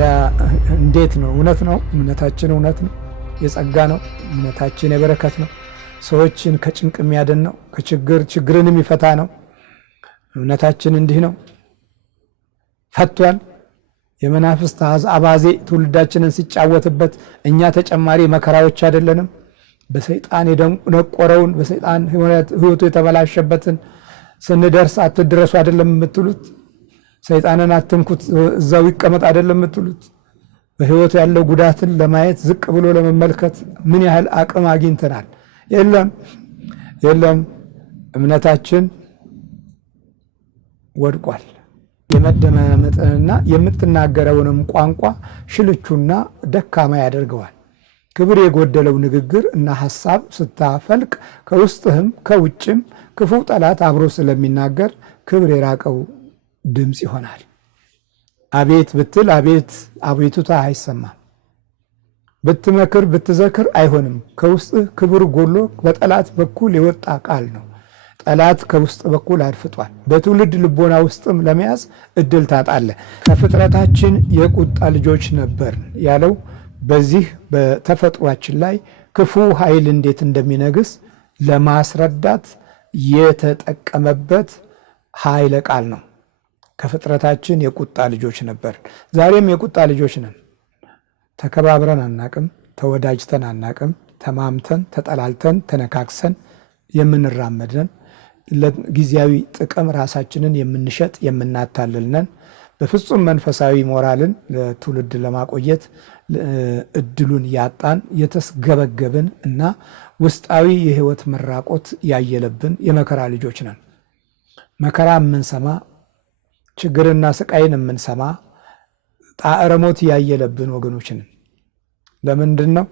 ታዲያ እንዴት ነው? እውነት ነው። እምነታችን እውነት ነው፣ የጸጋ ነው። እምነታችን የበረከት ነው። ሰዎችን ከጭንቅ የሚያድን ነው። ችግርን የሚፈታ ነው። እምነታችን እንዲህ ነው። ፈቷል። የመናፍስት አባዜ ትውልዳችንን ሲጫወትበት እኛ ተጨማሪ መከራዎች አይደለንም። በሰይጣን የደነቆረውን በሰይጣን ህይወቱ የተበላሸበትን ስንደርስ አትድረሱ አይደለም የምትሉት። ሰይጣንን አትንኩት እዛው ይቀመጥ አይደለም የምትሉት። በህይወቱ ያለው ጉዳትን ለማየት ዝቅ ብሎ ለመመልከት ምን ያህል አቅም አግኝተናል? የለም። እምነታችን ወድቋል። የመደማመጥንና የምትናገረውንም ቋንቋ ሽልቹና ደካማ ያደርገዋል። ክብር የጎደለው ንግግር እና ሐሳብ ስታፈልቅ ከውስጥህም ከውጭም ክፉ ጠላት አብሮ ስለሚናገር ክብር የራቀው ድምፅ ይሆናል። አቤት ብትል አቤቱታ አይሰማም። ብትመክር ብትዘክር አይሆንም። ከውስጥህ ክብር ጎሎ በጠላት በኩል የወጣ ቃል ነው። ጠላት ከውስጥ በኩል አድፍጧል። በትውልድ ልቦና ውስጥም ለመያዝ እድል ታጣለ። ከፍጥረታችን የቁጣ ልጆች ነበር ያለው በዚህ በተፈጥሯችን ላይ ክፉ ኃይል እንዴት እንደሚነግስ ለማስረዳት የተጠቀመበት ኃይለ ቃል ነው። ከፍጥረታችን የቁጣ ልጆች ነበር። ዛሬም የቁጣ ልጆች ነን። ተከባብረን አናቅም፣ ተወዳጅተን አናቅም። ተማምተን ተጠላልተን ተነካክሰን የምንራመድነን፣ ለጊዜያዊ ጥቅም ራሳችንን የምንሸጥ የምናታልልነን፣ በፍጹም መንፈሳዊ ሞራልን ለትውልድ ለማቆየት እድሉን ያጣን የተስገበገብን እና ውስጣዊ የህይወት መራቆት ያየለብን የመከራ ልጆች ነን። መከራ የምንሰማ ችግርና ስቃይን የምንሰማ ጣዕረ ሞት ያየለብን ወገኖች ነን። ለምንድን ነው?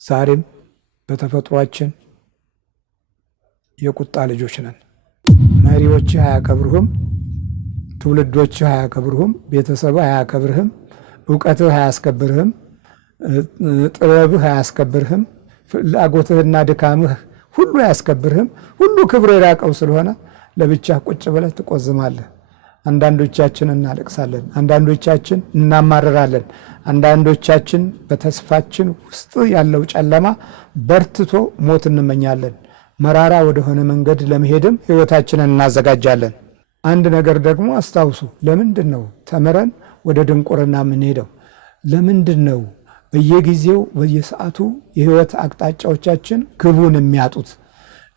ዛሬም በተፈጥሯችን የቁጣ ልጆች ነን። መሪዎችህ አያከብሩህም፣ ትውልዶችህ አያከብሩህም፣ ቤተሰብህ አያከብርህም፣ እውቀትህ አያስከብርህም፣ ጥበብህ አያስከብርህም፣ ፍላጎትህና ድካምህ ሁሉ አያስከብርህም። ሁሉ ክብር የራቀው ስለሆነ ለብቻህ ቁጭ ብለህ ትቆዝማለህ። አንዳንዶቻችን እናለቅሳለን፣ አንዳንዶቻችን እናማረራለን፣ አንዳንዶቻችን በተስፋችን ውስጥ ያለው ጨለማ በርትቶ ሞት እንመኛለን። መራራ ወደሆነ መንገድ ለመሄድም ህይወታችንን እናዘጋጃለን። አንድ ነገር ደግሞ አስታውሱ። ለምንድን ነው ተምረን ወደ ድንቁርና የምንሄደው? ለምንድን ነው በየጊዜው በየሰዓቱ የህይወት አቅጣጫዎቻችን ግቡን የሚያጡት?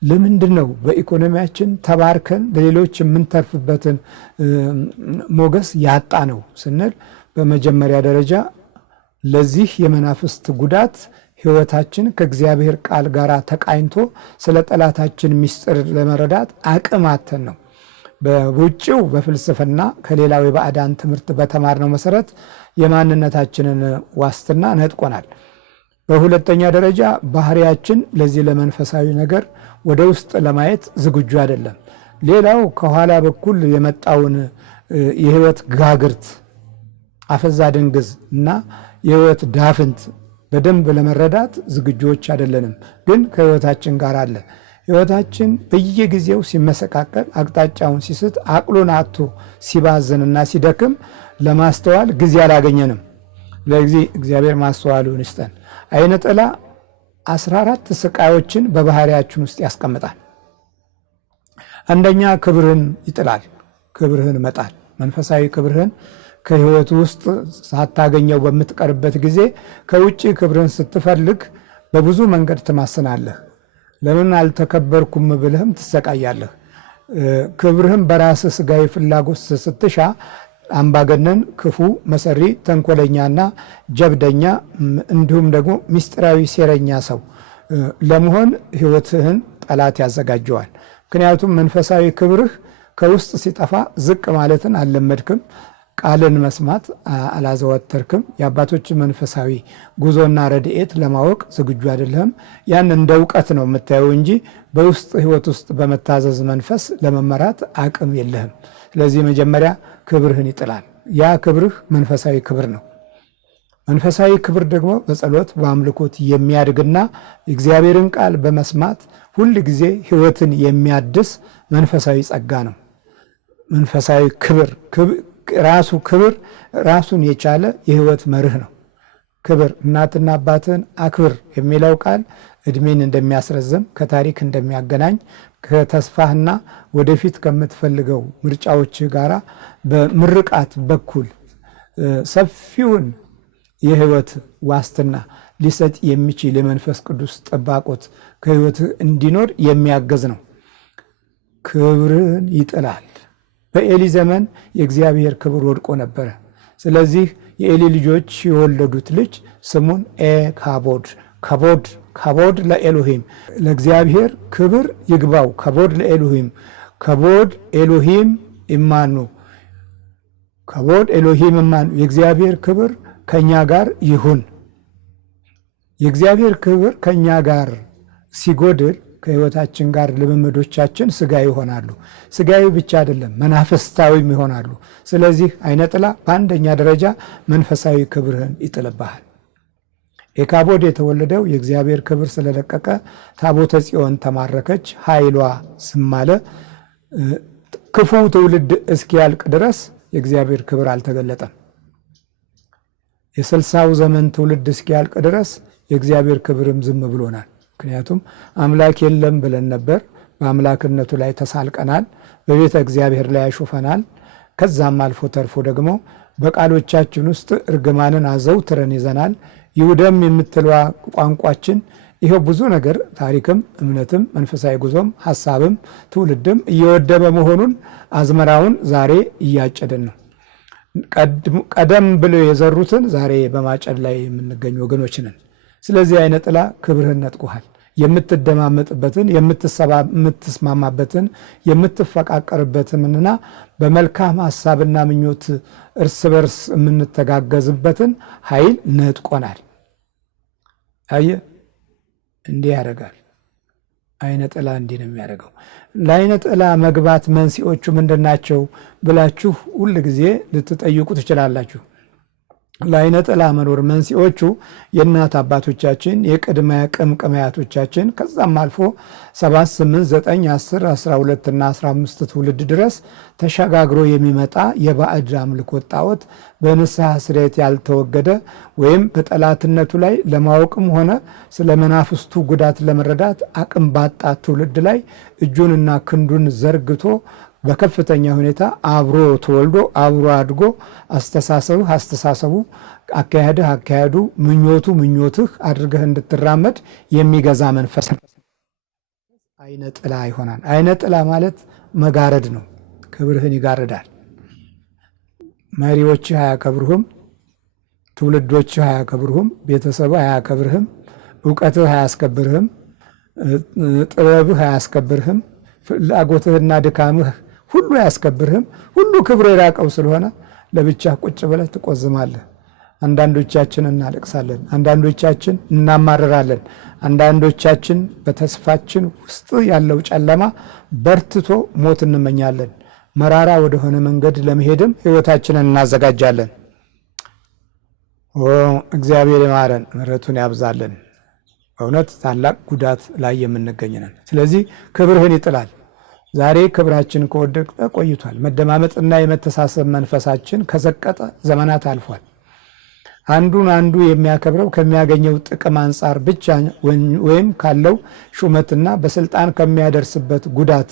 ለምንድን ነው በኢኮኖሚያችን ተባርከን ለሌሎች የምንተርፍበትን ሞገስ ያጣ ነው ስንል፣ በመጀመሪያ ደረጃ ለዚህ የመናፍስት ጉዳት ህይወታችን ከእግዚአብሔር ቃል ጋር ተቃኝቶ ስለ ጠላታችን ምስጢር ለመረዳት አቅም አጥተን ነው። በውጭው በፍልስፍና ከሌላው የባዕዳን ትምህርት በተማርነው መሰረት የማንነታችንን ዋስትና ነጥቆናል። በሁለተኛ ደረጃ ባህሪያችን ለዚህ ለመንፈሳዊ ነገር ወደ ውስጥ ለማየት ዝግጁ አይደለም። ሌላው ከኋላ በኩል የመጣውን የህይወት ጋግርት አፈዛ ድንግዝ እና የህይወት ዳፍንት በደንብ ለመረዳት ዝግጆች አይደለንም። ግን ከህይወታችን ጋር አለ። ህይወታችን በየጊዜው ሲመሰቃቀል፣ አቅጣጫውን ሲስት፣ አቅሉን አጥቶ ሲባዝንና ሲደክም ለማስተዋል ጊዜ አላገኘንም። ለዚህ እግዚአብሔር ማስተዋሉን ይስጠን። አይነ ጥላ 14 ስቃዮችን በባህሪያችን ውስጥ ያስቀምጣል። አንደኛ ክብርህን ይጥላል። ክብርህን መጣል፣ መንፈሳዊ ክብርህን ከህይወቱ ውስጥ ሳታገኘው በምትቀርበት ጊዜ ከውጭ ክብርህን ስትፈልግ በብዙ መንገድ ትማስናለህ። ለምን አልተከበርኩም ብለህም ትሰቃያለህ። ክብርህም በራስህ ስጋዊ ፍላጎት ስትሻ አምባገነን፣ ክፉ፣ መሰሪ፣ ተንኮለኛና ጀብደኛ እንዲሁም ደግሞ ምስጢራዊ ሴረኛ ሰው ለመሆን ህይወትህን ጠላት ያዘጋጀዋል። ምክንያቱም መንፈሳዊ ክብርህ ከውስጥ ሲጠፋ ዝቅ ማለትን አልለመድክም። ቃልን መስማት አላዘወተርክም። የአባቶች መንፈሳዊ ጉዞና ረድኤት ለማወቅ ዝግጁ አይደለህም። ያን እንደ እውቀት ነው የምታየው እንጂ በውስጥ ህይወት ውስጥ በመታዘዝ መንፈስ ለመመራት አቅም የለህም። ስለዚህ መጀመሪያ ክብርህን ይጥላል። ያ ክብርህ መንፈሳዊ ክብር ነው። መንፈሳዊ ክብር ደግሞ በጸሎት በአምልኮት የሚያድግና እግዚአብሔርን ቃል በመስማት ሁል ጊዜ ህይወትን የሚያድስ መንፈሳዊ ጸጋ ነው። መንፈሳዊ ራሱ ክብር ራሱን የቻለ የህይወት መርህ ነው። ክብር እናትና አባትን አክብር የሚለው ቃል እድሜን እንደሚያስረዝም፣ ከታሪክ እንደሚያገናኝ፣ ከተስፋህና ወደፊት ከምትፈልገው ምርጫዎች ጋራ በምርቃት በኩል ሰፊውን የህይወት ዋስትና ሊሰጥ የሚችል የመንፈስ ቅዱስ ጠባቆት ከህይወት እንዲኖር የሚያገዝ ነው። ክብርን ይጥላል። በኤሊ ዘመን የእግዚአብሔር ክብር ወድቆ ነበረ። ስለዚህ የኤሊ ልጆች የወለዱት ልጅ ስሙን ካቦድ ለኤሎሂም፣ ለእግዚአብሔር ክብር ይግባው። ካቦድ ለኤሎሂም፣ ካቦድ ኤሎሂም ኢማኑ፣ ካቦድ ኤሎሂም ኢማኑ፣ የእግዚአብሔር ክብር ከኛ ጋር ይሁን። የእግዚአብሔር ክብር ከኛ ጋር ሲጎድል ከህይወታችን ጋር ልምምዶቻችን ስጋዊ ይሆናሉ። ስጋዊ ብቻ አይደለም መናፍስታዊም ይሆናሉ። ስለዚህ አይነ ጥላ በአንደኛ ደረጃ መንፈሳዊ ክብርህን ይጥልብሃል። የካቦድ የተወለደው የእግዚአብሔር ክብር ስለለቀቀ ታቦተ ጽዮን ተማረከች፣ ኃይሏ ዝም አለ። ክፉ ትውልድ እስኪያልቅ ድረስ የእግዚአብሔር ክብር አልተገለጠም። የ60ው ዘመን ትውልድ እስኪያልቅ ድረስ የእግዚአብሔር ክብርም ዝም ብሎናል። ምክንያቱም አምላክ የለም ብለን ነበር። በአምላክነቱ ላይ ተሳልቀናል። በቤተ እግዚአብሔር ላይ ያሾፈናል። ከዛም አልፎ ተርፎ ደግሞ በቃሎቻችን ውስጥ እርግማንን አዘውትረን ይዘናል። ይሁደም የምትለዋ ቋንቋችን ይሄው ብዙ ነገር ታሪክም፣ እምነትም፣ መንፈሳዊ ጉዞም፣ ሐሳብም፣ ትውልድም እየወደበ መሆኑን አዝመራውን ዛሬ እያጨድን ነው። ቀደም ብለው የዘሩትን ዛሬ በማጨድ ላይ የምንገኙ ወገኖች ነን። ስለዚህ አይነ ጥላ ክብርህን ነጥቆሃል። የምትደማመጥበትን፣ የምትስማማበትን፣ የምትፈቃቀርበትንና በመልካም ሐሳብና ምኞት እርስ በርስ የምንተጋገዝበትን ኃይል ነጥቆናል። አየ እንዲህ ያደርጋል። አይነ ጥላ እንዲህ ነው የሚያደርገው። ለአይነ ጥላ መግባት መንስኤዎቹ ምንድናቸው ብላችሁ ሁል ጊዜ ልትጠይቁ ትችላላችሁ። ለአይነ ጥላ መኖር መንስኤዎቹ የእናት አባቶቻችን የቅድመ ቅምቅም አያቶቻችን ከዛም አልፎ 7፣ 8፣ 9፣ 10፣ 12 እና 15 ትውልድ ድረስ ተሸጋግሮ የሚመጣ የባዕድ አምልኮት ጣዖት በንስሐ ስርየት ያልተወገደ ወይም በጠላትነቱ ላይ ለማወቅም ሆነ ስለ መናፍስቱ ጉዳት ለመረዳት አቅም ባጣ ትውልድ ላይ እጁንና ክንዱን ዘርግቶ በከፍተኛ ሁኔታ አብሮ ተወልዶ አብሮ አድጎ አስተሳሰቡ፣ አካሄዱ፣ ምኞትህ አድርገህ እንድትራመድ የሚገዛ መንፈስ አይነ ጥላ ይሆናል። አይነ ጥላ ማለት መጋረድ ነው። ክብርህን ይጋርዳል። መሪዎችህ አያከብርህም፣ ትውልዶችህ አያከብርህም፣ ቤተሰብህ አያከብርህም፣ እውቀትህ አያስከብርህም፣ ጥበብህ አያስከብርህም፣ ፍላጎትህና ድካምህ ሁሉ አያስከብርህም። ሁሉ ክብር የራቀው ስለሆነ ለብቻ ቁጭ ብለህ ትቆዝማለህ። አንዳንዶቻችን እናለቅሳለን፣ አንዳንዶቻችን እናማረራለን፣ አንዳንዶቻችን በተስፋችን ውስጥ ያለው ጨለማ በርትቶ ሞት እንመኛለን። መራራ ወደሆነ መንገድ ለመሄድም ህይወታችንን እናዘጋጃለን። እግዚአብሔር ይማረን፣ ምሕረቱን ያብዛልን። በእውነት ታላቅ ጉዳት ላይ የምንገኝ ነን። ስለዚህ ክብርህን ይጥላል። ዛሬ ክብራችን ከወደቀ ቆይቷል። መደማመጥና የመተሳሰብ መንፈሳችን ከዘቀጠ ዘመናት አልፏል። አንዱን አንዱ የሚያከብረው ከሚያገኘው ጥቅም አንጻር ብቻ ወይም ካለው ሹመትና በስልጣን ከሚያደርስበት ጉዳት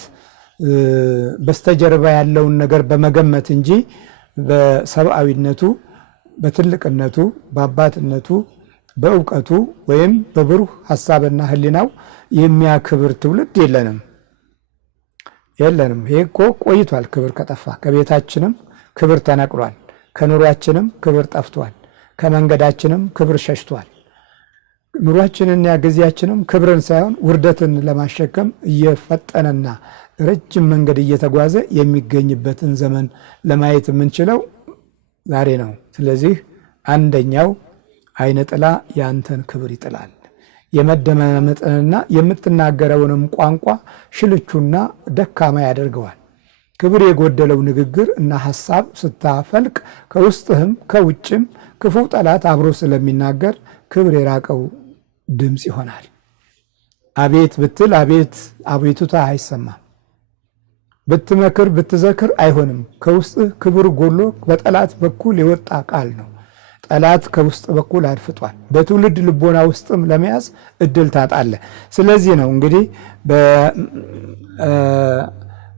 በስተጀርባ ያለውን ነገር በመገመት እንጂ በሰብአዊነቱ፣ በትልቅነቱ፣ በአባትነቱ፣ በእውቀቱ ወይም በብሩህ ሐሳብና ህሊናው የሚያክብር ትውልድ የለንም። ይሄ እኮ ቆይቷል። ክብር ከጠፋ ከቤታችንም ክብር ተነቅሏል። ከኑሯችንም ክብር ጠፍቷል። ከመንገዳችንም ክብር ሸሽቷል። ኑሯችንና ጊዜያችንም ክብርን ሳይሆን ውርደትን ለማሸከም እየፈጠነና ረጅም መንገድ እየተጓዘ የሚገኝበትን ዘመን ለማየት የምንችለው ዛሬ ነው። ስለዚህ አንደኛው አይነ ጥላ ያንተን ክብር ይጥላል። የመደማመጥንና የምትናገረውንም ቋንቋ ሽልቹና ደካማ ያደርገዋል። ክብር የጎደለው ንግግር እና ሐሳብ ስታፈልቅ ከውስጥህም ከውጭም ክፉ ጠላት አብሮ ስለሚናገር ክብር የራቀው ድምፅ ይሆናል። አቤት ብትል አቤቱታ አይሰማም። ብትመክር ብትዘክር አይሆንም። ከውስጥ ክብር ጎሎ በጠላት በኩል የወጣ ቃል ነው። ጠላት ከውስጥ በኩል አድፍጧል። በትውልድ ልቦና ውስጥም ለመያዝ እድል ታጣለ። ስለዚህ ነው እንግዲህ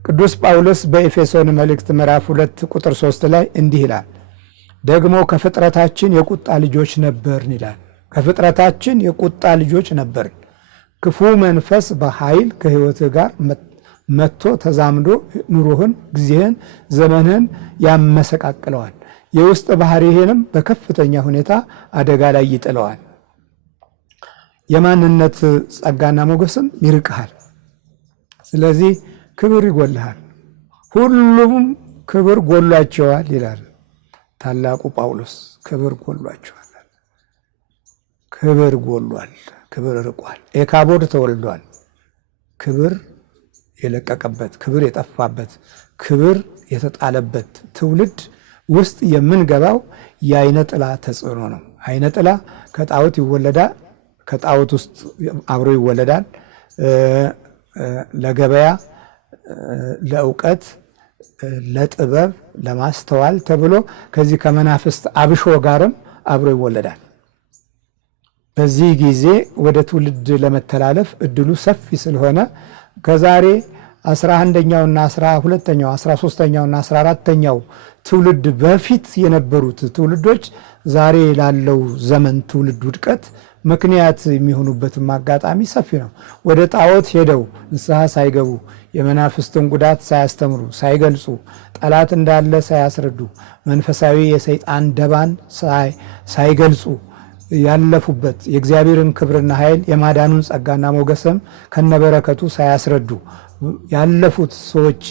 ቅዱስ ጳውሎስ በኤፌሶን መልእክት ምዕራፍ 2 ቁጥር 3 ላይ እንዲህ ይላል፣ ደግሞ ከፍጥረታችን የቁጣ ልጆች ነበርን ይላል። ከፍጥረታችን የቁጣ ልጆች ነበርን። ክፉ መንፈስ በኃይል ከሕይወትህ ጋር መጥቶ ተዛምዶ ኑሮህን፣ ጊዜህን፣ ዘመንህን ያመሰቃቅለዋል። የውስጥ ባህሪህንም በከፍተኛ ሁኔታ አደጋ ላይ ይጥለዋል። የማንነት ጸጋና ሞገስም ይርቅሃል። ስለዚህ ክብር ይጎልሃል። ሁሉም ክብር ጎሏቸዋል ይላል ታላቁ ጳውሎስ። ክብር ጎሏቸዋል። ክብር ጎሏል። ክብር ርቋል። ኤካቦድ ተወልዷል። ክብር የለቀቀበት፣ ክብር የጠፋበት፣ ክብር የተጣለበት ትውልድ ውስጥ የምንገባው የአይነ ጥላ ተጽዕኖ ነው። አይነ ጥላ ከጣዖት ይወለዳል። ከጣዖት ውስጥ አብሮ ይወለዳል። ለገበያ፣ ለእውቀት፣ ለጥበብ፣ ለማስተዋል ተብሎ ከዚህ ከመናፍስት አብሾ ጋርም አብሮ ይወለዳል። በዚህ ጊዜ ወደ ትውልድ ለመተላለፍ እድሉ ሰፊ ስለሆነ ከዛሬ 11ኛውና 12ኛው 13ኛውና 14ኛው ትውልድ በፊት የነበሩት ትውልዶች ዛሬ ላለው ዘመን ትውልድ ውድቀት ምክንያት የሚሆኑበትም አጋጣሚ ሰፊ ነው። ወደ ጣዖት ሄደው ንስሐ ሳይገቡ፣ የመናፍስትን ጉዳት ሳያስተምሩ ሳይገልጹ፣ ጠላት እንዳለ ሳያስረዱ፣ መንፈሳዊ የሰይጣን ደባን ሳይገልጹ ያለፉበት የእግዚአብሔርን ክብርና ኃይል የማዳኑን ጸጋና ሞገስም ከነበረከቱ ሳያስረዱ ያለፉት ሰዎች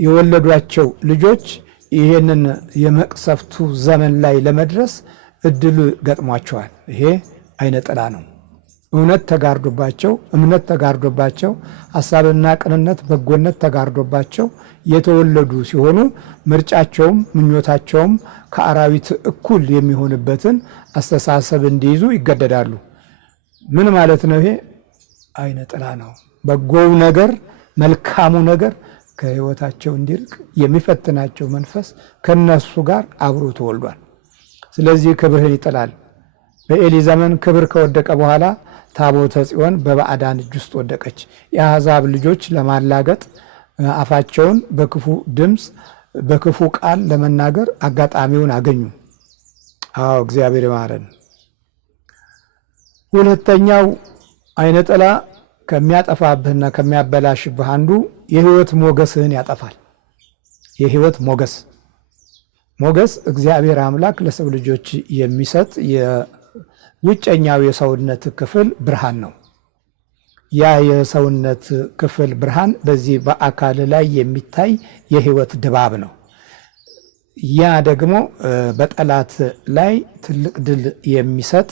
የወለዷቸው ልጆች ይሄንን የመቅሰፍቱ ዘመን ላይ ለመድረስ እድል ገጥሟቸዋል። ይሄ አይነ ጥላ ነው። እውነት ተጋርዶባቸው፣ እምነት ተጋርዶባቸው፣ ሐሳብና ቅንነት፣ በጎነት ተጋርዶባቸው የተወለዱ ሲሆኑ ምርጫቸውም ምኞታቸውም ከአራዊት እኩል የሚሆንበትን አስተሳሰብ እንዲይዙ ይገደዳሉ። ምን ማለት ነው? ይሄ አይነ ጥላ ነው። በጎው ነገር፣ መልካሙ ነገር ከሕይወታቸው እንዲርቅ የሚፈትናቸው መንፈስ ከነሱ ጋር አብሮ ተወልዷል። ስለዚህ ክብርህን ይጥላል። በኤሊ ዘመን ክብር ከወደቀ በኋላ ታቦተ ጽዮን በባዕዳን እጅ ውስጥ ወደቀች። የአሕዛብ ልጆች ለማላገጥ አፋቸውን በክፉ ድምፅ በክፉ ቃል ለመናገር አጋጣሚውን አገኙ። አዎ እግዚአብሔር ይማረን። ሁለተኛው አይነ ጥላ ከሚያጠፋብህና ከሚያበላሽብህ አንዱ የሕይወት ሞገስህን ያጠፋል። የሕይወት ሞገስ እግዚአብሔር አምላክ ለሰው ልጆች የሚሰጥ የውጨኛው የሰውነት ክፍል ብርሃን ነው። ያ የሰውነት ክፍል ብርሃን በዚህ በአካል ላይ የሚታይ የሕይወት ድባብ ነው። ያ ደግሞ በጠላት ላይ ትልቅ ድል የሚሰጥ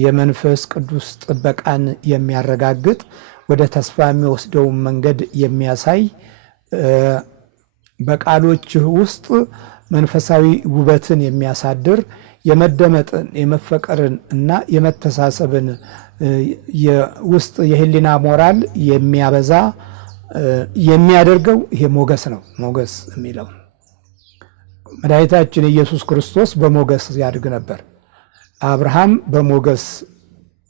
የመንፈስ ቅዱስ ጥበቃን የሚያረጋግጥ ወደ ተስፋ የሚወስደውን መንገድ የሚያሳይ በቃሎችህ ውስጥ መንፈሳዊ ውበትን የሚያሳድር የመደመጥን የመፈቀርን እና የመተሳሰብን ውስጥ የህሊና ሞራል የሚያበዛ የሚያደርገው ይሄ ሞገስ ነው። ሞገስ የሚለው መድኃኒታችን ኢየሱስ ክርስቶስ በሞገስ ያድግ ነበር። አብርሃም በሞገስ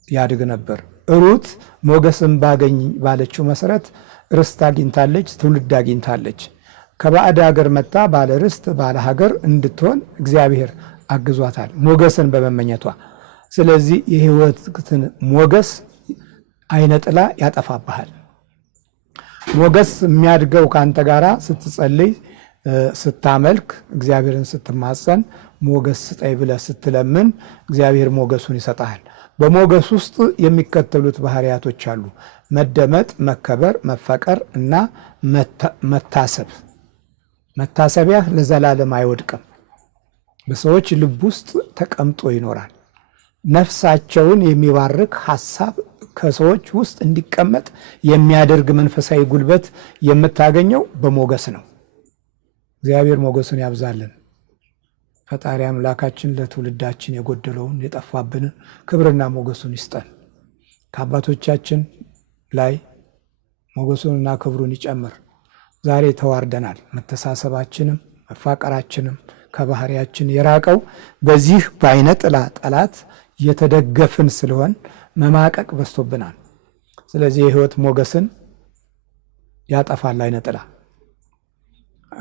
ያድግ ነበር። ሩት ሞገስን ባገኝ ባለችው መሰረት ርስት አግኝታለች፣ ትውልድ አግኝታለች። ከባዕድ ሀገር መጣ ባለ ርስት ባለ ሀገር እንድትሆን እግዚአብሔር አግዟታል ሞገስን በመመኘቷ። ስለዚህ የሕይወትን ሞገስ አይነ ጥላ ያጠፋብሃል። ሞገስ የሚያድገው ከአንተ ጋራ ስትጸልይ፣ ስታመልክ፣ እግዚአብሔርን ስትማጸን፣ ሞገስ ስጠኝ ብለህ ስትለምን እግዚአብሔር ሞገሱን ይሰጣል። በሞገስ ውስጥ የሚከተሉት ባህሪያቶች አሉ። መደመጥ፣ መከበር፣ መፈቀር እና መታሰብ። መታሰቢያ ለዘላለም አይወድቅም። በሰዎች ልብ ውስጥ ተቀምጦ ይኖራል። ነፍሳቸውን የሚባርክ ሐሳብ ከሰዎች ውስጥ እንዲቀመጥ የሚያደርግ መንፈሳዊ ጉልበት የምታገኘው በሞገስ ነው። እግዚአብሔር ሞገሱን ያብዛልን። ፈጣሪ አምላካችን ለትውልዳችን የጎደለውን የጠፋብንን ክብርና ሞገሱን ይስጠን። ከአባቶቻችን ላይ ሞገሱንና ክብሩን ይጨምር። ዛሬ ተዋርደናል። መተሳሰባችንም መፋቀራችንም ከባህሪያችን የራቀው በዚህ በዓይነ ጥላ ጠላት የተደገፍን ስለሆን መማቀቅ በዝቶብናል። ስለዚህ የሕይወት ሞገስን ያጠፋል። ዓይነ ጥላ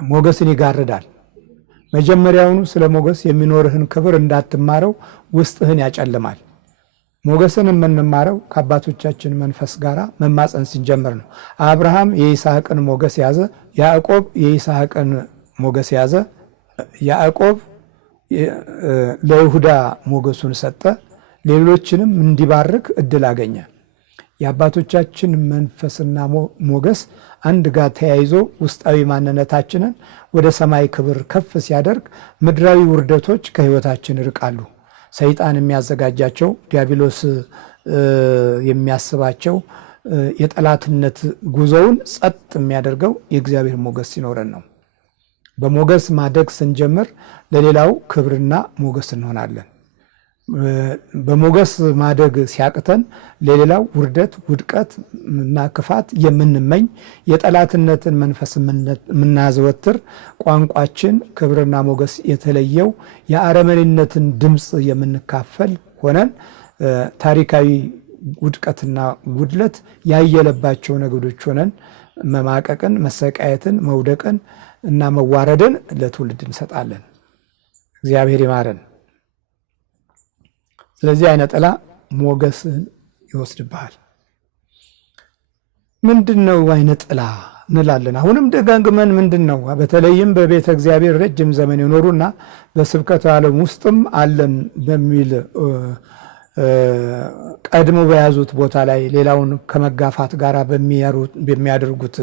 ሞገስን ይጋርዳል። መጀመሪያውኑ ስለ ሞገስ የሚኖርህን ክብር እንዳትማረው ውስጥህን ያጨልማል። ሞገስን የምንማረው ከአባቶቻችን መንፈስ ጋር መማፀን ሲጀምር ነው። አብርሃም የይስሐቅን ሞገስ ያዘ፣ ያዕቆብ የይስሐቅን ሞገስ ያዘ። ያዕቆብ ለይሁዳ ሞገሱን ሰጠ፣ ሌሎችንም እንዲባርክ እድል አገኘ። የአባቶቻችን መንፈስና ሞገስ አንድ ጋር ተያይዞ ውስጣዊ ማንነታችንን ወደ ሰማይ ክብር ከፍ ሲያደርግ ምድራዊ ውርደቶች ከሕይወታችን ይርቃሉ። ሰይጣን የሚያዘጋጃቸው ዲያብሎስ የሚያስባቸው የጠላትነት ጉዞውን ጸጥ የሚያደርገው የእግዚአብሔር ሞገስ ሲኖረን ነው። በሞገስ ማደግ ስንጀምር ለሌላው ክብርና ሞገስ እንሆናለን። በሞገስ ማደግ ሲያቅተን ለሌላው ውርደት፣ ውድቀት እና ክፋት የምንመኝ የጠላትነትን መንፈስ የምናዘወትር ቋንቋችን ክብርና ሞገስ የተለየው የአረመኔነትን ድምፅ የምንካፈል ሆነን ታሪካዊ ውድቀትና ጉድለት ያየለባቸው ነገዶች ሆነን መማቀቅን፣ መሰቃየትን፣ መውደቅን እና መዋረድን ለትውልድ እንሰጣለን። እግዚአብሔር ይማረን። ስለዚህ ዓይነ ጥላ ሞገስን ይወስድብሃል። ምንድን ነው ዓይነ ጥላ እንላለን? አሁንም ደጋግመን ምንድን ነው? በተለይም በቤተ እግዚአብሔር ረጅም ዘመን የኖሩና በስብከተ ዓለም ውስጥም አለን በሚል ቀድሞ በያዙት ቦታ ላይ ሌላውን ከመጋፋት ጋር በሚያደርጉት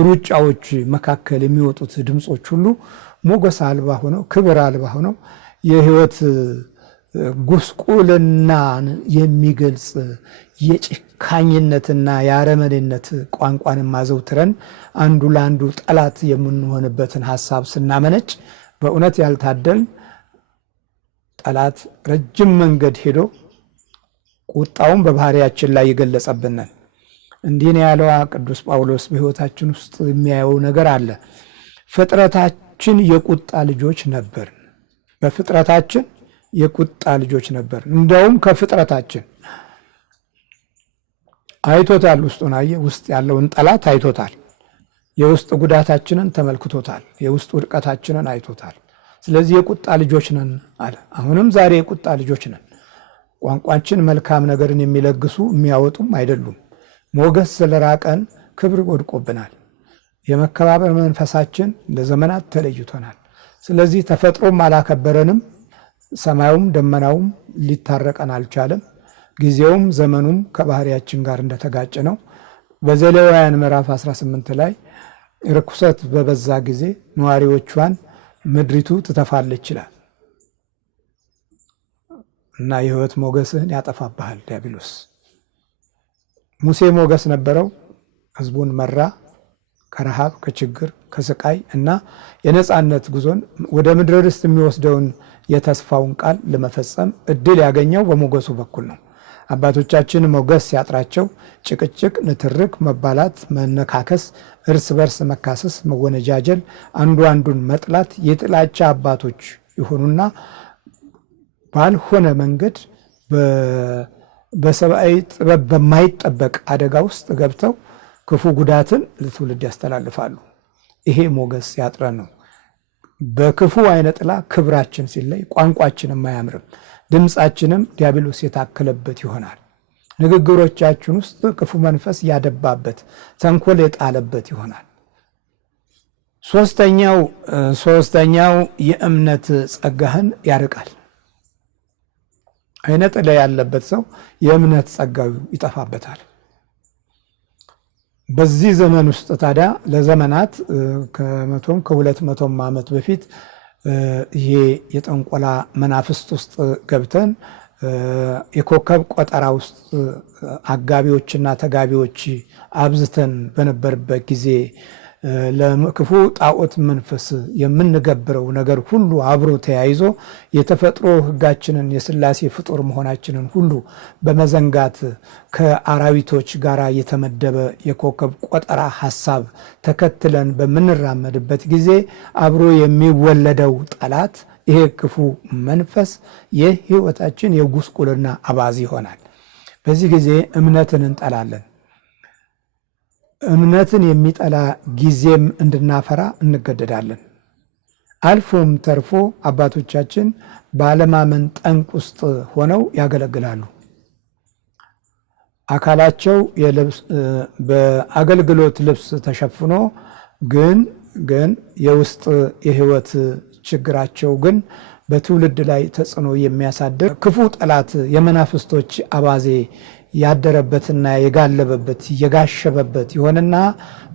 ሩጫዎች መካከል የሚወጡት ድምፆች ሁሉ ሞገስ አልባ ሆነው ክብር አልባ ሆነው የሕይወት ጉስቁልናን የሚገልጽ የጭካኝነትና የአረመኔነት ቋንቋን ማዘውትረን አንዱ ለአንዱ ጠላት የምንሆንበትን ሐሳብ ስናመነጭ በእውነት ያልታደል ጠላት ረጅም መንገድ ሄዶ ቁጣውን በባህሪያችን ላይ የገለጸብናል። እንዲህ ነው ያለው ቅዱስ ጳውሎስ። በሕይወታችን ውስጥ የሚያየው ነገር አለ። ፍጥረታችን የቁጣ ልጆች ነበር። በፍጥረታችን የቁጣ ልጆች ነበር። እንደውም ከፍጥረታችን አይቶታል። ውስጡን አየ። ውስጥ ያለውን ጠላት አይቶታል። የውስጥ ጉዳታችንን ተመልክቶታል። የውስጥ ውድቀታችንን አይቶታል። ስለዚህ የቁጣ ልጆች ነን አለ። አሁንም ዛሬ የቁጣ ልጆች ነን። ቋንቋችን መልካም ነገርን የሚለግሱ የሚያወጡም አይደሉም። ሞገስ ስለራቀን ክብር ወድቆብናል። የመከባበር መንፈሳችን ለዘመናት ተለይቶናል። ስለዚህ ተፈጥሮም አላከበረንም። ሰማዩም ደመናውም ሊታረቀን አልቻለም። ጊዜውም ዘመኑም ከባህሪያችን ጋር እንደተጋጨ ነው። በዘሌዋውያን ምዕራፍ 18 ላይ ርኩሰት በበዛ ጊዜ ነዋሪዎቿን ምድሪቱ ትተፋለች ይላል እና የሕይወት ሞገስህን ያጠፋብሃል ዲያብሎስ። ሙሴ ሞገስ ነበረው። ሕዝቡን መራ። ከረሃብ፣ ከችግር፣ ከስቃይ እና የነፃነት ጉዞን ወደ ምድረ ርስት የሚወስደውን የተስፋውን ቃል ለመፈጸም እድል ያገኘው በሞገሱ በኩል ነው። አባቶቻችን ሞገስ ሲያጥራቸው ጭቅጭቅ፣ ንትርክ፣ መባላት፣ መነካከስ፣ እርስ በርስ መካሰስ፣ መወነጃጀል፣ አንዱ አንዱን መጥላት የጥላቻ አባቶች ይሆኑና ባልሆነ መንገድ በሰብአዊ ጥበብ በማይጠበቅ አደጋ ውስጥ ገብተው ክፉ ጉዳትን ለትውልድ ያስተላልፋሉ። ይሄ ሞገስ ያጥረን ነው። በክፉ ዓይነ ጥላ ክብራችን ሲለይ ቋንቋችንም አያምርም። ድምፃችንም ዲያብሎስ የታከለበት ይሆናል። ንግግሮቻችን ውስጥ ክፉ መንፈስ ያደባበት ተንኮል የጣለበት ይሆናል። ሶስተኛው የእምነት ጸጋህን ያርቃል። ዓይነ ጥላ ያለበት ሰው የእምነት ጸጋው ይጠፋበታል። በዚህ ዘመን ውስጥ ታዲያ ለዘመናት ከ100ም ከ200ም ዓመት በፊት ይሄ የጠንቆላ መናፍስት ውስጥ ገብተን የኮከብ ቆጠራ ውስጥ አጋቢዎችና ተጋቢዎች አብዝተን በነበርበት ጊዜ ለክፉ ጣዖት መንፈስ የምንገብረው ነገር ሁሉ አብሮ ተያይዞ የተፈጥሮ ሕጋችንን የሥላሴ ፍጡር መሆናችንን ሁሉ በመዘንጋት ከአራዊቶች ጋር የተመደበ የኮከብ ቆጠራ ሐሳብ ተከትለን በምንራመድበት ጊዜ አብሮ የሚወለደው ጠላት ይሄ ክፉ መንፈስ የሕይወታችን የጉስቁልና አባዜ ይሆናል። በዚህ ጊዜ እምነትን እንጠላለን። እምነትን የሚጠላ ጊዜም እንድናፈራ እንገደዳለን። አልፎም ተርፎ አባቶቻችን ባለማመን ጠንቅ ውስጥ ሆነው ያገለግላሉ። አካላቸው በአገልግሎት ልብስ ተሸፍኖ ግን የውስጥ የህይወት ችግራቸው ግን በትውልድ ላይ ተጽዕኖ የሚያሳድር ክፉ ጠላት የመናፍስቶች አባዜ ያደረበትና የጋለበበት የጋሸበበት ይሆንና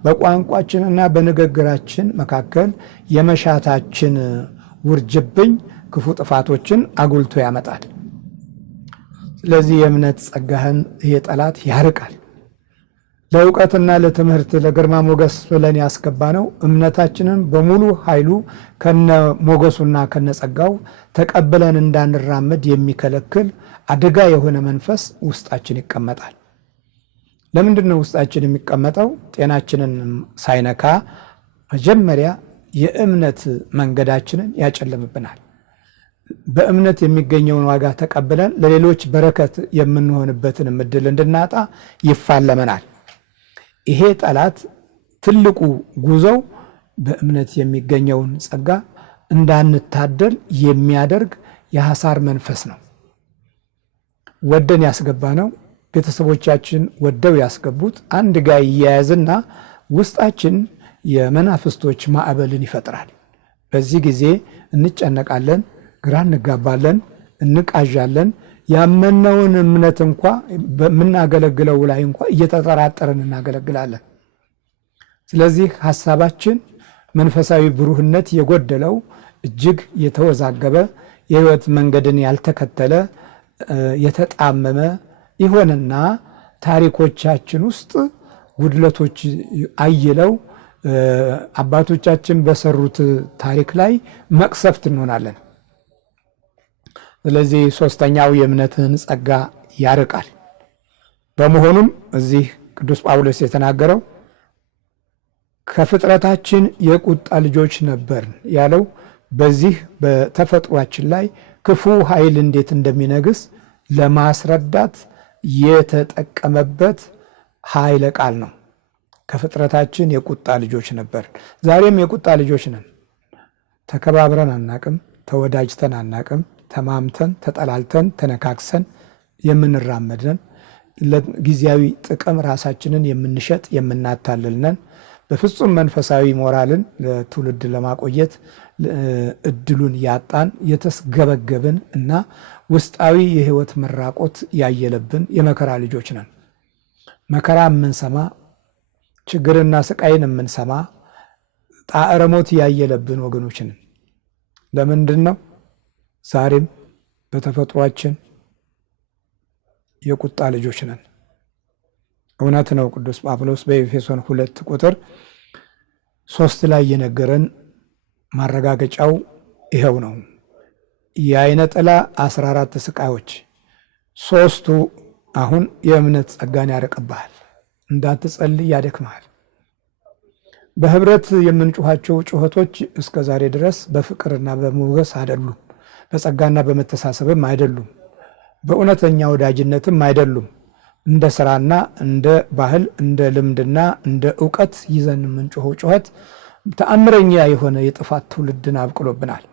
በቋንቋችንና በንግግራችን መካከል የመሻታችን ውርጅብኝ ክፉ ጥፋቶችን አጉልቶ ያመጣል። ስለዚህ የእምነት ጸጋህን ይሄ ጠላት ያርቃል። ለእውቀትና ለትምህርት ለግርማ ሞገስ ብለን ያስገባ ነው እምነታችንን በሙሉ ኃይሉ ከነ ሞገሱና ከነ ጸጋው ተቀብለን እንዳንራመድ የሚከለክል አደጋ የሆነ መንፈስ ውስጣችን ይቀመጣል። ለምንድን ነው ውስጣችን የሚቀመጠው? ጤናችንን ሳይነካ መጀመሪያ የእምነት መንገዳችንን ያጨልምብናል። በእምነት የሚገኘውን ዋጋ ተቀብለን ለሌሎች በረከት የምንሆንበትን እድል እንድናጣ ይፋለመናል። ይሄ ጠላት ትልቁ ጉዞው በእምነት የሚገኘውን ጸጋ እንዳንታደል የሚያደርግ የሐሳር መንፈስ ነው። ወደን ያስገባ ነው። ቤተሰቦቻችን ወደው ያስገቡት አንድ ጋር ይያያዝና ውስጣችን የመናፍስቶች ማዕበልን ይፈጥራል። በዚህ ጊዜ እንጨነቃለን፣ ግራ እንጋባለን፣ እንቃዣለን። ያመነውን እምነት እንኳ በምናገለግለው ላይ እንኳ እየተጠራጠርን እናገለግላለን። ስለዚህ ሐሳባችን መንፈሳዊ ብሩህነት የጎደለው እጅግ የተወዛገበ የህይወት መንገድን ያልተከተለ የተጣመመ ይሆንና ታሪኮቻችን ውስጥ ጉድለቶች አይለው አባቶቻችን በሰሩት ታሪክ ላይ መቅሰፍት እንሆናለን። ስለዚህ ሶስተኛው የእምነትን ጸጋ ያርቃል። በመሆኑም እዚህ ቅዱስ ጳውሎስ የተናገረው ከፍጥረታችን የቁጣ ልጆች ነበርን ያለው በዚህ በተፈጥሯችን ላይ ክፉ ኃይል እንዴት እንደሚነግስ ለማስረዳት የተጠቀመበት ኃይለ ቃል ነው። ከፍጥረታችን የቁጣ ልጆች ነበርን። ዛሬም የቁጣ ልጆች ነን። ተከባብረን አናቅም፣ ተወዳጅተን አናቅም። ተማምተን ተጠላልተን ተነካክሰን የምንራመድነን፣ ለጊዜያዊ ጥቅም ራሳችንን የምንሸጥ የምናታልልነን፣ በፍጹም መንፈሳዊ ሞራልን ለትውልድ ለማቆየት እድሉን ያጣን የተስገበገብን እና ውስጣዊ የህይወት መራቆት ያየለብን የመከራ ልጆች ነን። መከራ የምንሰማ ችግርና ስቃይን የምንሰማ ጣዕረ ሞት ያየለብን ወገኖች ነን። ለምንድን ነው? ዛሬም በተፈጥሯችን የቁጣ ልጆች ነን። እውነት ነው። ቅዱስ ጳውሎስ በኤፌሶን 2:3 ላይ የነገረን ማረጋገጫው ይኸው ነው። የዓይነ ጥላ 14 ስቃዮች 3ቱ አሁን የእምነት ጸጋን ያርቅብሃል፣ እንዳትጸልይ ያደክምሃል። በህብረት የምንጮኻቸው ጩኸቶች እስከ ዛሬ ድረስ በፍቅርና በሞገስ አይደሉም። በጸጋና በመተሳሰብም አይደሉም። በእውነተኛ ወዳጅነትም አይደሉም። እንደ ስራና እንደ ባህል እንደ ልምድና እንደ ዕውቀት ይዘን የምንጮኸው ጩኸት ተአምረኛ የሆነ የጥፋት ትውልድን አብቅሎብናል።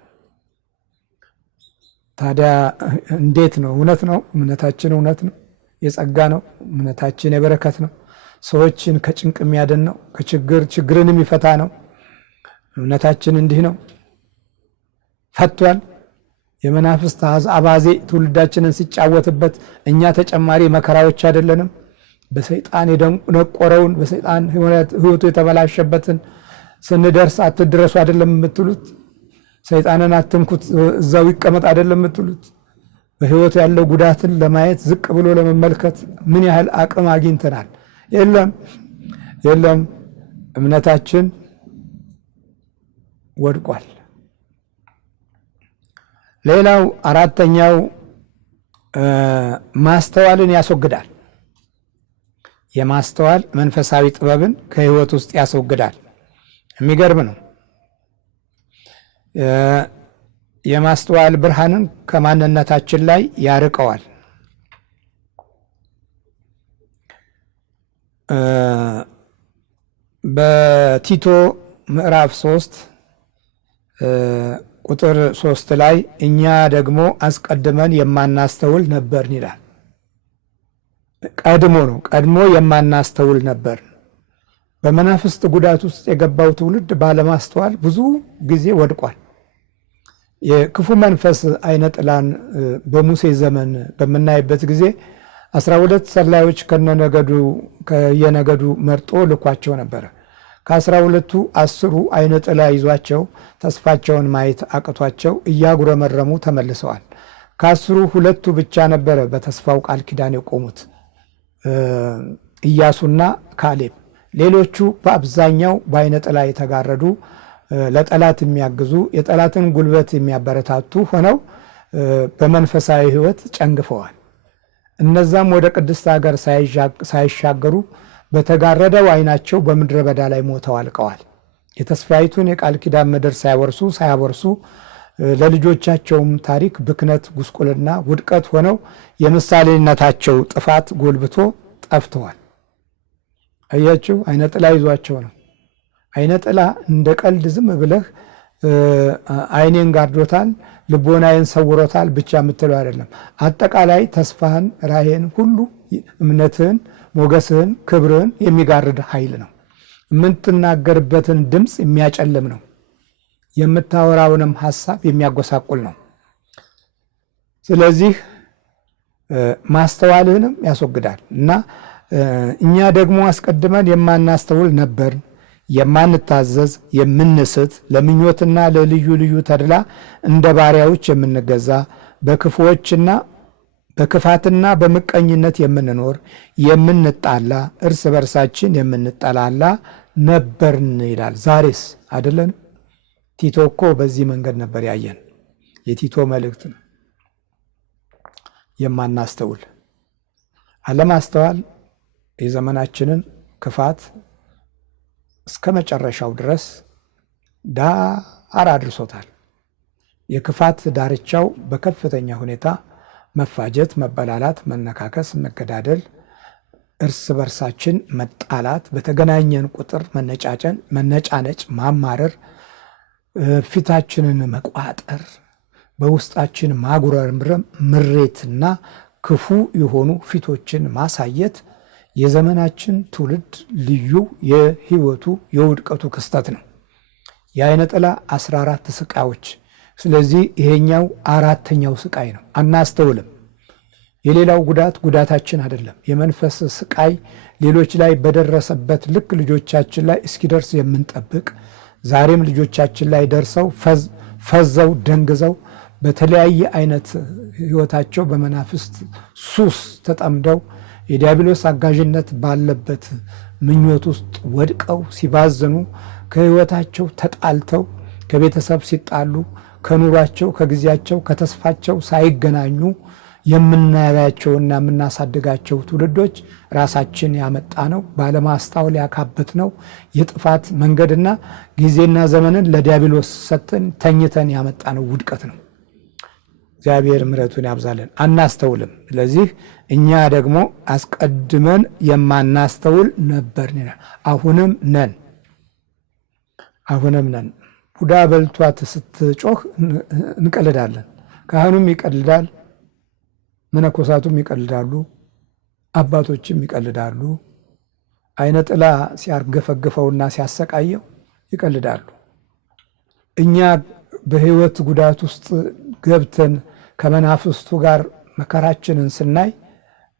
ታዲያ እንዴት ነው? እውነት ነው። እምነታችን እውነት ነው፣ የጸጋ ነው። እምነታችን የበረከት ነው። ሰዎችን ከጭንቅ የሚያድን ነው። ችግርን የሚፈታ ነው። እምነታችን እንዲህ ነው። ፈቷል። የመናፍስት አባዜ ትውልዳችንን ሲጫወትበት እኛ ተጨማሪ መከራዎች አይደለንም። በሰይጣን የደነቆረውን በሰይጣን ህይወቱ የተበላሸበትን ስንደርስ አትድረሱ አይደለም የምትሉት። ሰይጣንን አትንኩት እዛው ይቀመጥ አይደለም የምትሉት። በህይወቱ ያለው ጉዳትን ለማየት ዝቅ ብሎ ለመመልከት ምን ያህል አቅም አግኝተናል? የለም። እምነታችን ወድቋል። ሌላው አራተኛው ማስተዋልን ያስወግዳል። የማስተዋል መንፈሳዊ ጥበብን ከህይወት ውስጥ ያስወግዳል። የሚገርም ነው። የማስተዋል ብርሃንን ከማንነታችን ላይ ያርቀዋል። በቲቶ ምዕራፍ 3 ቁጥር 3 ላይ እኛ ደግሞ አስቀድመን የማናስተውል ነበርን ይላል። ቀድሞ የማናስተውል ነበር። በመናፍስት ጉዳት ውስጥ የገባው ትውልድ ባለማስተዋል ብዙ ጊዜ ወድቋል። የክፉ መንፈስ አይነ ጥላን በሙሴ ዘመን በምናይበት ጊዜ 12 ሰላዮች ከየነገዱ መርጦ ልኳቸው ነበረ። ከ12ቱ 10ሩ አይነ ጥላ ይዟቸው ተስፋቸውን ማየት አቅቷቸው እያጉረመረሙ ተመልሰዋል። ከ10ሩ 2ቱ ብቻ ነበረ በተስፋው ቃል ኪዳን የቆሙት፣ ኢያሱና ካሌብ። ሌሎቹ በአብዛኛው በአይነ ጥላ የተጋረዱ፣ ለጠላት የሚያግዙ፣ የጠላትን ጉልበት የሚያበረታቱ ሆነው በመንፈሳዊ ሕይወት ጨንግፈዋል። እነዛም ወደ ቅድስት ሀገር ሳይሻገሩ በተጋረደው አይናቸው በምድረ በዳ ላይ ሞተው አልቀዋል። የተስፋይቱን የቃል ኪዳን ምድር ሳያወርሱ ለልጆቻቸውም ታሪክ ብክነት፣ ጉስቁልና፣ ውድቀት ሆነው የምሳሌነታቸው ጥፋት ጎልብቶ ጠፍተዋል። አያችሁ፣ አይነ ጥላ ይዟቸው ነው። አይነ ጥላ እንደ ቀልድ ዝም ብለህ አይኔን ጋርዶታል፣ ልቦናዬን ሰውሮታል ብቻ የምትለው አይደለም። አጠቃላይ ተስፋህን፣ ራእይህን ሁሉ፣ እምነትህን፣ ሞገስህን፣ ክብርህን የሚጋርድ ኃይል ነው። የምትናገርበትን ድምፅ የሚያጨልም ነው። የምታወራውንም ሐሳብ የሚያጎሳቁል ነው። ስለዚህ ማስተዋልህንም ያስወግዳል እና እኛ ደግሞ አስቀድመን የማናስተውል ነበርን፣ የማንታዘዝ፣ የምንስት፣ ለምኞትና ለልዩ ልዩ ተድላ እንደ ባሪያዎች የምንገዛ፣ በክፋትና በምቀኝነት የምንኖር፣ የምንጣላ፣ እርስ በርሳችን የምንጠላላ ነበርን ይላል። ዛሬስ አይደለንም? ቲቶ እኮ በዚህ መንገድ ነበር ያየን። የቲቶ መልእክት ነው። የማናስተውል አለማስተዋል የዘመናችንን ክፋት እስከ መጨረሻው ድረስ ዳር አድርሶታል። የክፋት ዳርቻው በከፍተኛ ሁኔታ መፋጀት፣ መበላላት፣ መነካከስ፣ መገዳደል፣ እርስ በርሳችን መጣላት፣ በተገናኘን ቁጥር መነጫነጭ፣ ማማረር፣ ፊታችንን መቋጠር፣ በውስጣችን ማጉረምረም፣ ምሬትና ክፉ የሆኑ ፊቶችን ማሳየት የዘመናችን ትውልድ ልዩ የህይወቱ የውድቀቱ ክስተት ነው። የአይነ ጥላ 14 ስቃዮች። ስለዚህ ይሄኛው አራተኛው ስቃይ ነው። አናስተውልም። የሌላው ጉዳታችን አይደለም። የመንፈስ ስቃይ ሌሎች ላይ በደረሰበት ልክ ልጆቻችን ላይ እስኪደርስ የምንጠብቅ፣ ዛሬም ልጆቻችን ላይ ደርሰው ፈዘው ደንግዘው በተለያየ አይነት ህይወታቸው በመናፍስት ሱስ ተጠምደው የዲያብሎስ አጋዥነት ባለበት ምኞት ውስጥ ወድቀው ሲባዘኑ፣ ከህይወታቸው ተጣልተው፣ ከቤተሰብ ሲጣሉ፣ ከኑሯቸው፣ ከጊዜያቸው፣ ከተስፋቸው ሳይገናኙ የምናያቸውና የምናሳድጋቸው ትውልዶች ራሳችን ያመጣ ነው፣ ባለማስተዋል ያካበት ነው የጥፋት መንገድና ጊዜና ዘመንን ለዲያብሎስ ሰጥተን ተኝተን ያመጣ ነው ውድቀት ነው። እግዚአብሔር ምሕረቱን ያብዛልን። አናስተውልም። ስለዚህ እኛ ደግሞ አስቀድመን የማናስተውል ነበርን ይላል። አሁንም ነን። ቡዳ በልቷት ስትጮህ እንቀልዳለን። ካህኑም ይቀልዳል፣ መነኮሳቱም ይቀልዳሉ፣ አባቶችም ይቀልዳሉ። አይነ ጥላ ሲያርገፈግፈውና ሲያሰቃየው ይቀልዳሉ። እኛ በህይወት ጉዳት ውስጥ ገብተን ከመናፍስቱ ጋር መከራችንን ስናይ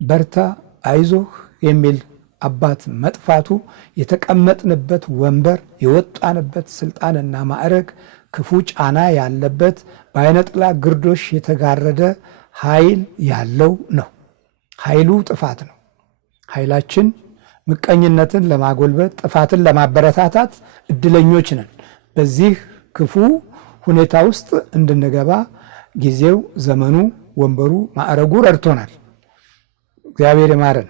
በርታ፣ አይዞህ የሚል አባት መጥፋቱ፣ የተቀመጥንበት ወንበር፣ የወጣንበት ስልጣንና ማዕረግ ክፉ ጫና ያለበት በአይነ ጥላ ግርዶሽ የተጋረደ ኃይል ያለው ነው። ኃይሉ ጥፋት ነው። ኃይላችን ምቀኝነትን ለማጎልበት፣ ጥፋትን ለማበረታታት እድለኞች ነን። በዚህ ክፉ ሁኔታ ውስጥ እንድንገባ ጊዜው፣ ዘመኑ፣ ወንበሩ፣ ማዕረጉ ረድቶናል። እግዚአብሔር ይማረን።